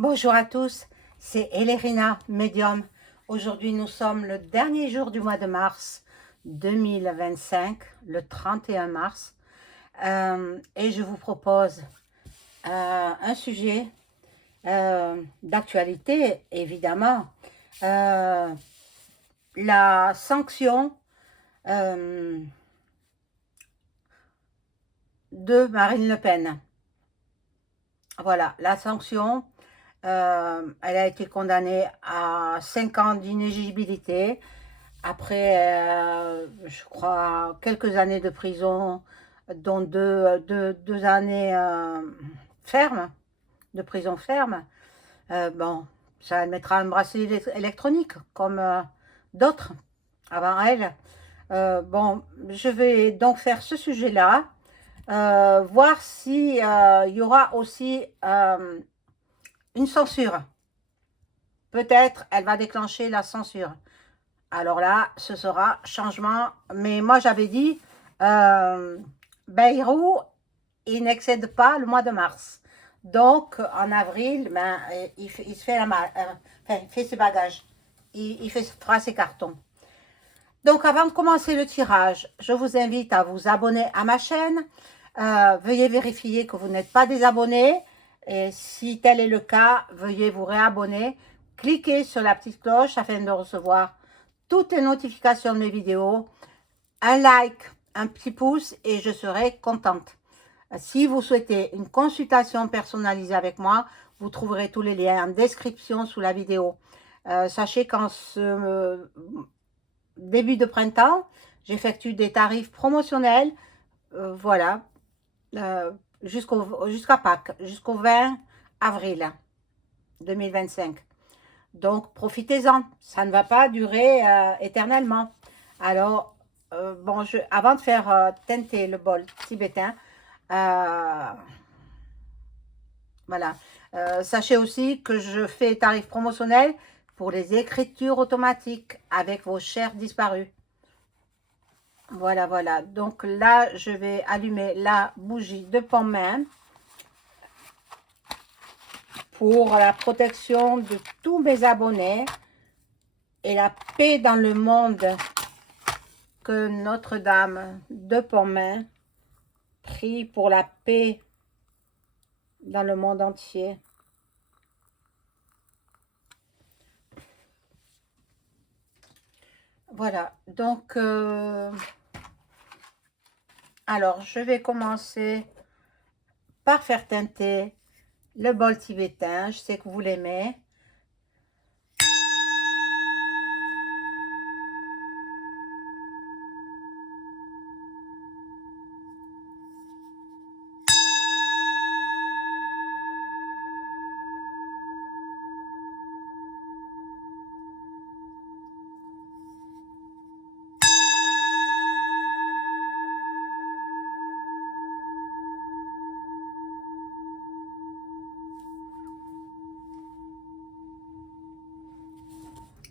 Bonjour à tous, c'est Elérina, médium. Aujourd'hui, nous sommes le dernier jour du mois de mars 2025, le 31 mars. Et je vous propose un sujet d'actualité, évidemment. La sanction de Marine Le Pen. Voilà, la sanction. Elle a été condamnée à 5 ans d'inéligibilité, après, je crois, quelques années de prison, dont deux années ferme, de prison ferme. Bon, ça elle mettra un bracelet électronique, comme d'autres avant elle. Bon, je vais donc faire ce sujet-là, voir si il y aura aussi une censure. Peut-être elle va déclencher la censure. Alors là, ce sera changement. Mais moi, j'avais dit, Bayrou, il n'excède pas le mois de mars. Donc, en avril, ben, il se fait enfin, il fait ses bagages. Fera ses cartons. Donc, avant de commencer le tirage, je vous invite à vous abonner à ma chaîne. Veuillez vérifier que vous n'êtes pas désabonné. Et si tel est le cas, veuillez vous réabonner. Cliquez sur la petite cloche afin de recevoir toutes les notifications de mes vidéos. Un like, un petit pouce et je serai contente. Si vous souhaitez une consultation personnalisée avec moi, vous trouverez tous les liens en description sous la vidéo. Sachez qu'en ce début de printemps, j'effectue des tarifs promotionnels, voilà, jusqu'à Pâques, jusqu'au 20 avril 2025. Donc, profitez-en. Ça ne va pas durer éternellement. Alors, bon, avant de faire teinter le bol tibétain, voilà. Sachez aussi que je fais tarif promotionnel pour les écritures automatiques avec vos chers disparus. Voilà, voilà. Donc là, je vais allumer la bougie de pomme-main pour la protection de tous mes abonnés et la paix dans le monde. Que Notre-Dame de Pontmain prie pour la paix dans le monde entier. Voilà, donc, alors, je vais commencer par faire teinter le bol tibétain. Je sais que vous l'aimez.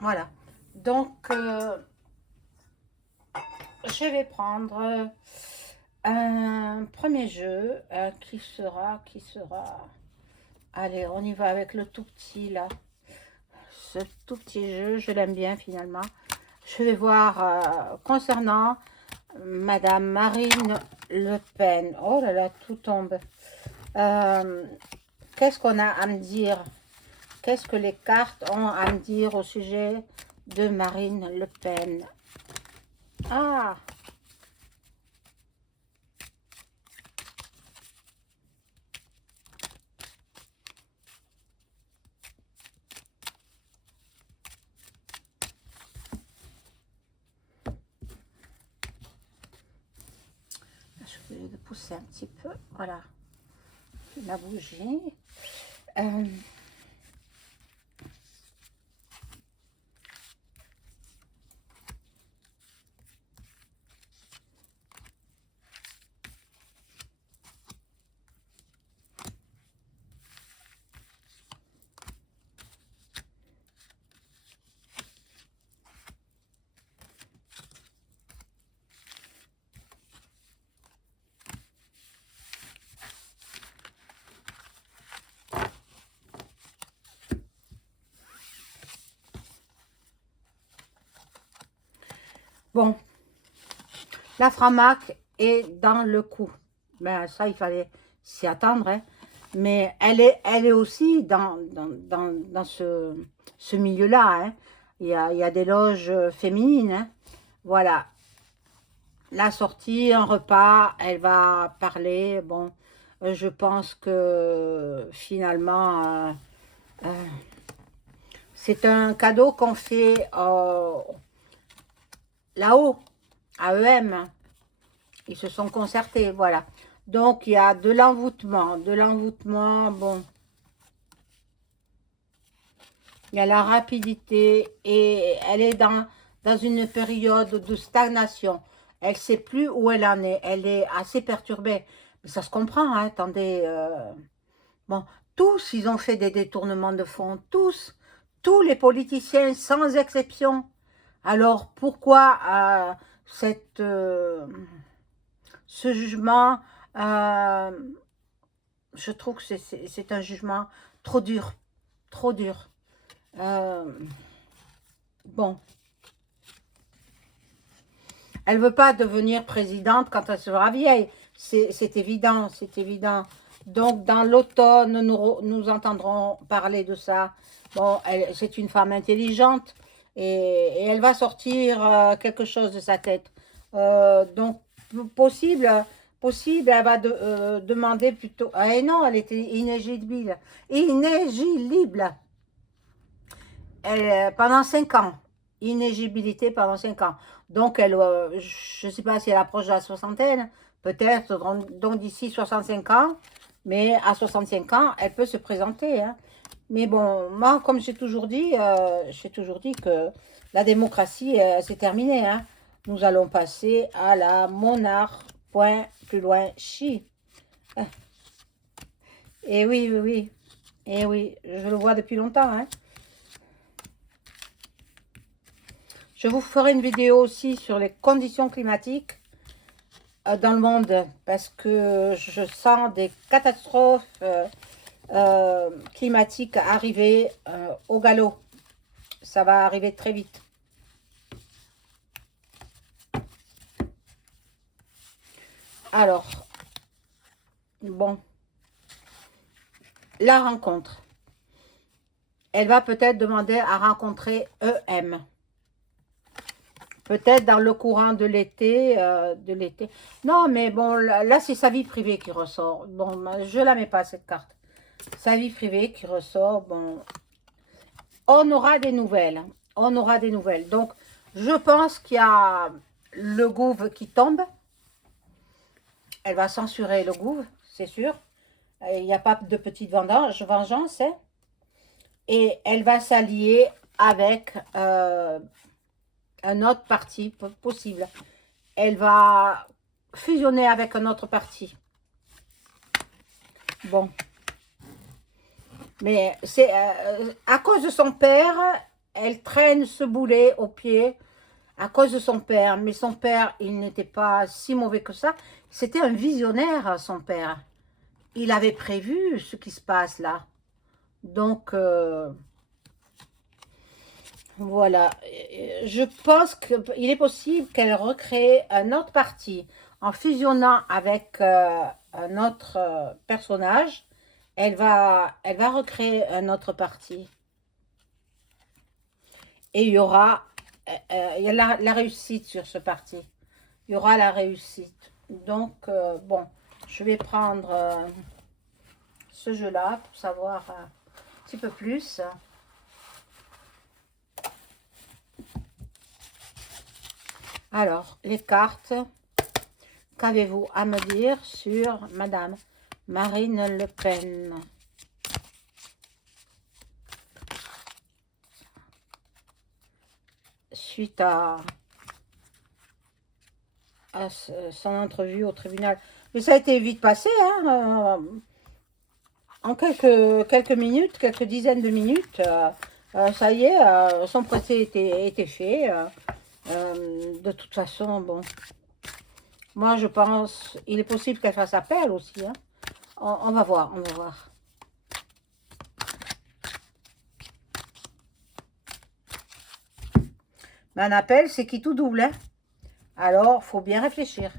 Voilà, donc, je vais prendre un premier jeu qui sera, allez, on y va avec le tout petit là. Ce tout petit jeu, je l'aime bien finalement. Je vais voir concernant Madame Marine Le Pen. Oh là là, tout tombe. Qu'est-ce qu'on a à me dire? Qu'est-ce que les cartes ont à me dire au sujet de Marine Le Pen? Ah! Je vais le pousser un petit peu. Voilà. La bougie. Bon, la framac est dans le coup. Ben, ça, il fallait s'y attendre. Hein. Mais elle est aussi dans ce milieu-là. Hein. Il y a des loges féminines. Hein. Voilà. La sortie, un repas, elle va parler. Bon, je pense que finalement, c'est un cadeau qu'on fait là-haut, à EM. Ils se sont concertés, voilà. Donc, il y a de l'envoûtement. De l'envoûtement, bon. Il y a la rapidité et elle est dans une période de stagnation. Elle ne sait plus où elle en est. Elle est assez perturbée. Mais ça se comprend, hein, attendez. Bon, tous, ils ont fait des détournements de fonds. Tous. Tous les politiciens, sans exception. Alors, pourquoi ce jugement je trouve que c'est un jugement trop dur. Trop dur. Bon. Elle ne veut pas devenir présidente quand elle sera vieille. C'est évident, c'est évident. Donc, dans l'automne, nous entendrons parler de ça. Bon, c'est une femme intelligente et elle va sortir quelque chose de sa tête. Donc, possible, elle va demander plutôt... Ah non, elle était inéligible. Inéligible. Pendant 5 ans. Inéligibilité pendant 5 ans. Donc, je ne sais pas si elle approche de la soixantaine, peut-être, donc d'ici 65 ans, mais à 65 ans, elle peut se présenter. Hein. Mais bon, moi, comme j'ai toujours dit que la démocratie, c'est terminé. Hein. Nous allons passer à la monarque, point, plus loin, chi. Et oui, oui, oui. Et oui, je le vois depuis longtemps. Hein. Je vous ferai une vidéo aussi sur les conditions climatiques dans le monde parce que je sens des catastrophes climatiques arriver au galop. Ça va arriver très vite. Alors, bon, la rencontre. Elle va peut-être demander à rencontrer EM. Peut-être dans le courant de l'été. Non, mais bon, là c'est sa vie privée qui ressort. Bon, je la mets pas, cette carte. Sa vie privée qui ressort. Bon, on aura des nouvelles. On aura des nouvelles. Donc, je pense qu'il y a le gouv qui tombe. Elle va censurer le gouv, c'est sûr. Il n'y a pas de petite vengeance. Hein. Et elle va s'allier avec... un autre parti possible. Elle va fusionner avec un autre parti. Bon. Mais c'est à cause de son père, elle traîne ce boulet au pied à cause de son père. Mais son père, il n'était pas si mauvais que ça. C'était un visionnaire, son père. Il avait prévu ce qui se passe là. Donc... voilà, je pense qu'il est possible qu'elle recrée un autre parti en fusionnant avec un autre personnage. Elle va recréer un autre parti. Et il y aura la réussite sur ce parti. Il y aura la réussite. Donc, bon, je vais prendre ce jeu-là pour savoir un petit peu plus. Alors, les cartes, qu'avez-vous à me dire sur Madame Marine Le Pen? Suite à son entrevue au tribunal. Mais ça a été vite passé, hein, en quelques minutes, quelques dizaines de minutes, ça y est, son procès était fait. De toute façon, bon, moi je pense, il est possible qu'elle fasse appel aussi. Hein. On va voir, on va voir. Mais un appel, c'est qui tout double. Hein. Alors, il faut bien réfléchir.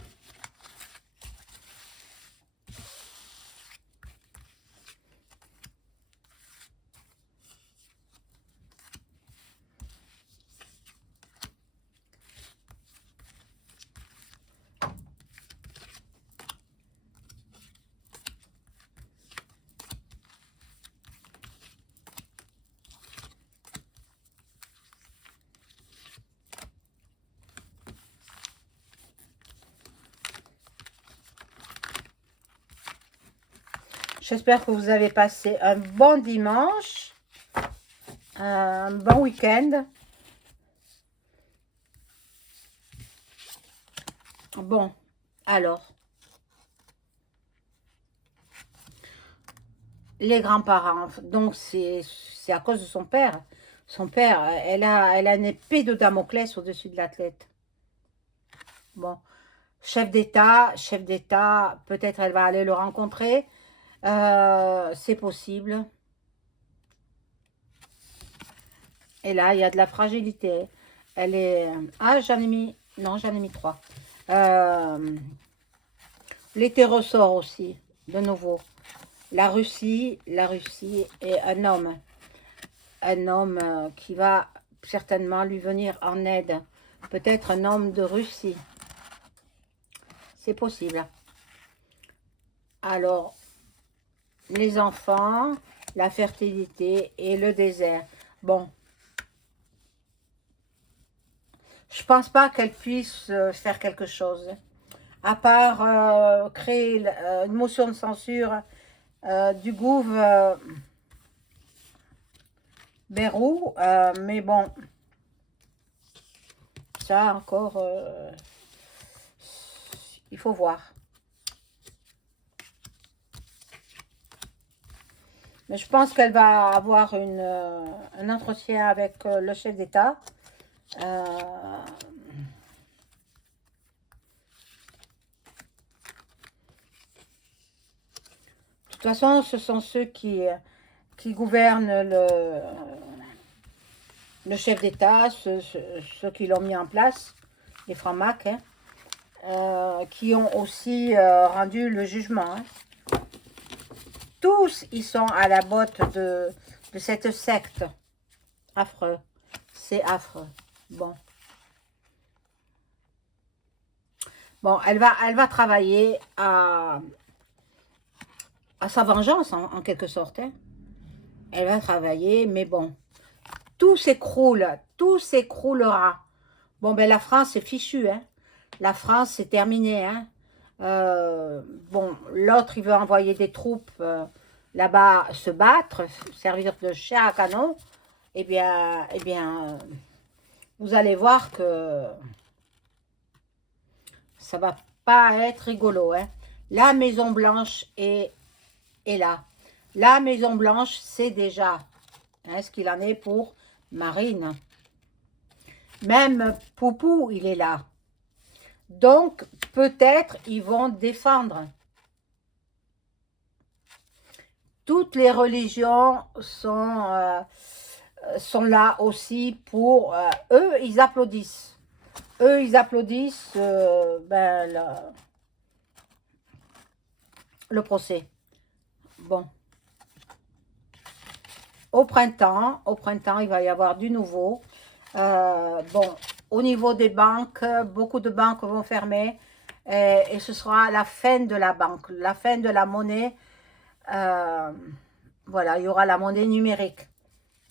J'espère que vous avez passé un bon dimanche, un bon week-end. Bon, alors, les grands-parents, donc c'est à cause de son père. Son père, elle a une épée de Damoclès au-dessus de la tête. Bon, chef d'État, peut-être elle va aller le rencontrer. C'est possible. Et là, il y a de la fragilité. Elle est... Ah, j'en ai mis... Non, j'en ai mis 3. L'été ressort aussi, de nouveau. La Russie est un homme. Un homme qui va certainement lui venir en aide. Peut-être un homme de Russie. C'est possible. Alors, les enfants, la fertilité et le désert. Bon. Je pense pas qu'elle puisse faire quelque chose. À part créer une motion de censure du gouv Bérou. Mais bon, ça encore, il faut voir. Mais je pense qu'elle va avoir un entretien avec le chef d'État. De toute façon, ce sont ceux qui gouvernent le chef d'État, ceux qui l'ont mis en place, les francs-macs, hein, qui ont aussi rendu le jugement. Hein. Tous, ils sont à la botte de cette secte. Affreux. C'est affreux. Bon. Bon, elle va travailler à sa vengeance, en quelque sorte. Hein. Elle va travailler, mais bon. Tout s'écroule. Tout s'écroulera. Bon, ben la France, c'est fichu. Hein. La France, c'est terminé. Hein. Bon, l'autre, il veut envoyer des troupes là-bas se battre, servir de chair à canon. Eh bien, vous allez voir que ça va pas être rigolo. Hein. La Maison Blanche est là. La Maison Blanche, c'est déjà ce qu'il en est pour Marine. Même Poupou, il est là. Donc, peut-être ils vont défendre. Toutes les religions sont là aussi pour... eux, ils applaudissent. Eux, ils applaudissent le procès. Bon. Au printemps, il va y avoir du nouveau. Bon, au niveau des banques, beaucoup de banques vont fermer. Et ce sera la fin de la banque, la fin de la monnaie. Voilà, il y aura la monnaie numérique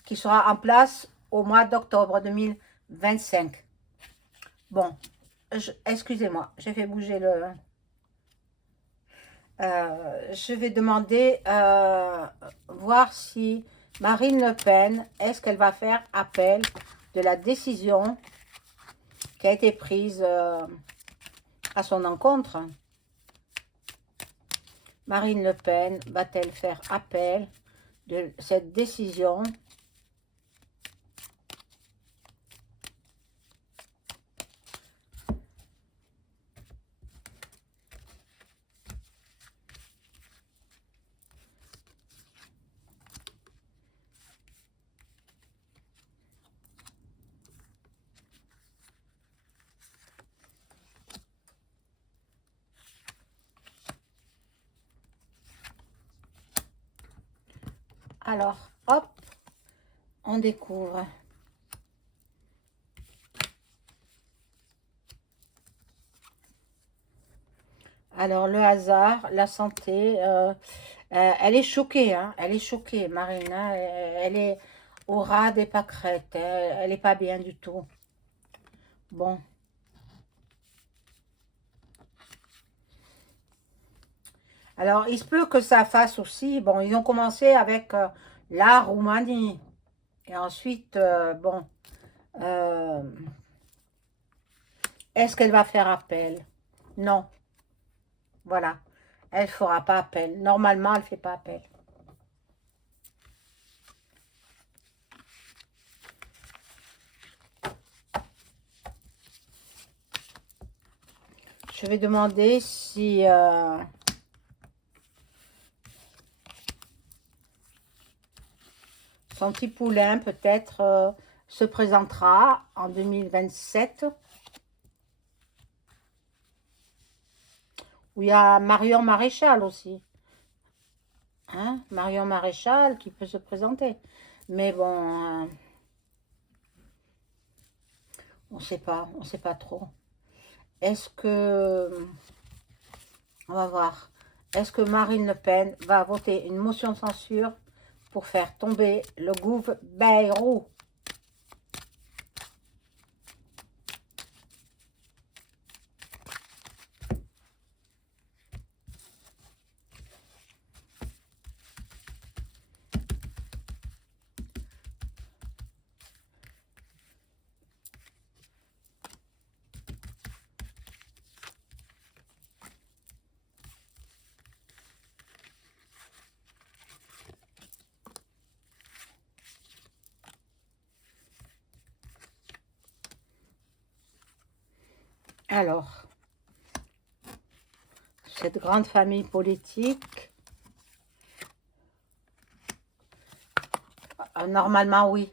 qui sera en place au mois d'octobre 2025. Bon, excusez-moi, j'ai fait bouger le... je vais demander, voir si Marine Le Pen, est-ce qu'elle va faire appel de la décision qui a été prise à son encontre. Marine Le Pen va-t-elle faire appel de cette décision ? Alors, hop, on découvre. Alors, le hasard, la santé, elle est choquée, hein, elle est choquée, Marine, hein, elle est au ras des pâquerettes, elle n'est pas bien du tout. Bon. Alors, il se peut que ça fasse aussi, bon, ils ont commencé avec la Roumanie, et ensuite, bon, euh, est-ce qu'elle va faire appel? Non, voilà, elle ne fera pas appel. Normalement, elle ne fait pas appel. Je vais demander si son petit poulain peut-être se présentera en 2027. Où il y a Marion Maréchal aussi. Hein? Marion Maréchal qui peut se présenter. Mais bon, on ne sait pas trop. Est-ce que, on va voir, est-ce que Marine Le Pen va voter une motion de censure pour faire tomber le gouv Bayrou? Alors, cette grande famille politique, normalement oui,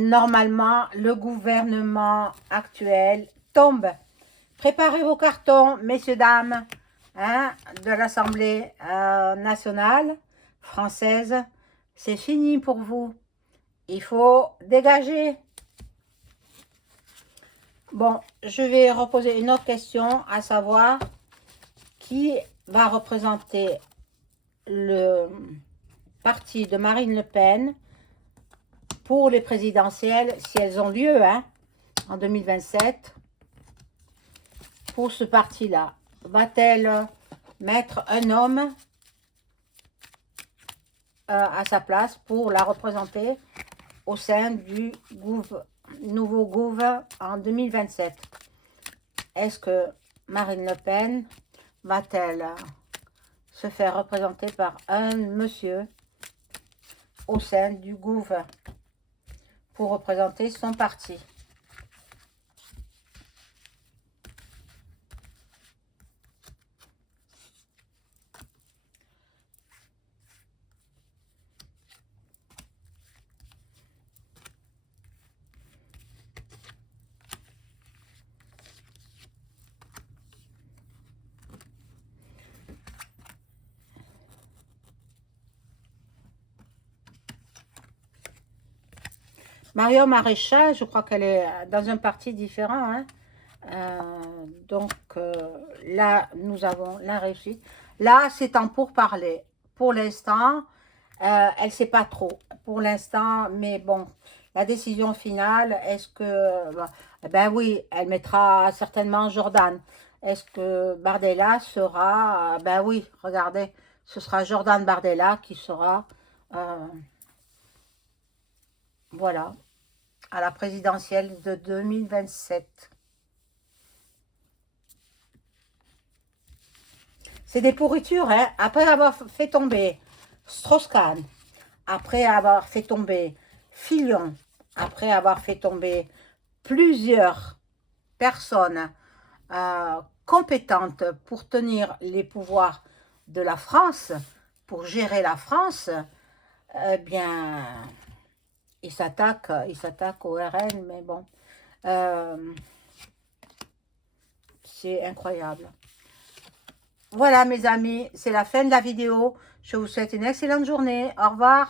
normalement le gouvernement actuel tombe. Préparez vos cartons, messieurs, dames, hein, de l'Assemblée nationale française. C'est fini pour vous. Il faut dégager. Bon, je vais reposer une autre question, à savoir qui va représenter le parti de Marine Le Pen pour les présidentielles, si elles ont lieu, hein, en 2027. Pour ce parti-là, va-t-elle mettre un homme à sa place pour la représenter au sein du nouveau gouvernement en 2027? Est-ce que Marine Le Pen va-t-elle se faire représenter par un monsieur au sein du gouvernement pour représenter son parti? Marion Maréchal, je crois qu'elle est dans un parti différent, hein. Donc là, nous avons la réussite. Là, c'est en pourparler. Pour l'instant, elle ne sait pas trop. Pour l'instant, mais bon, la décision finale, est-ce que... ben oui, elle mettra certainement Jordan. Est-ce que Bardella sera... ben oui, regardez, ce sera Jordan Bardella qui sera... voilà, à la présidentielle de 2027. C'est des pourritures, hein. Après avoir fait tomber Strauss-Kahn, après avoir fait tomber Fillon, après avoir fait tomber plusieurs personnes compétentes pour tenir les pouvoirs de la France, pour gérer la France, eh bien, ils s'attaquent au RN, mais bon, c'est incroyable. Voilà mes amis, c'est la fin de la vidéo. Je vous souhaite une excellente journée. Au revoir.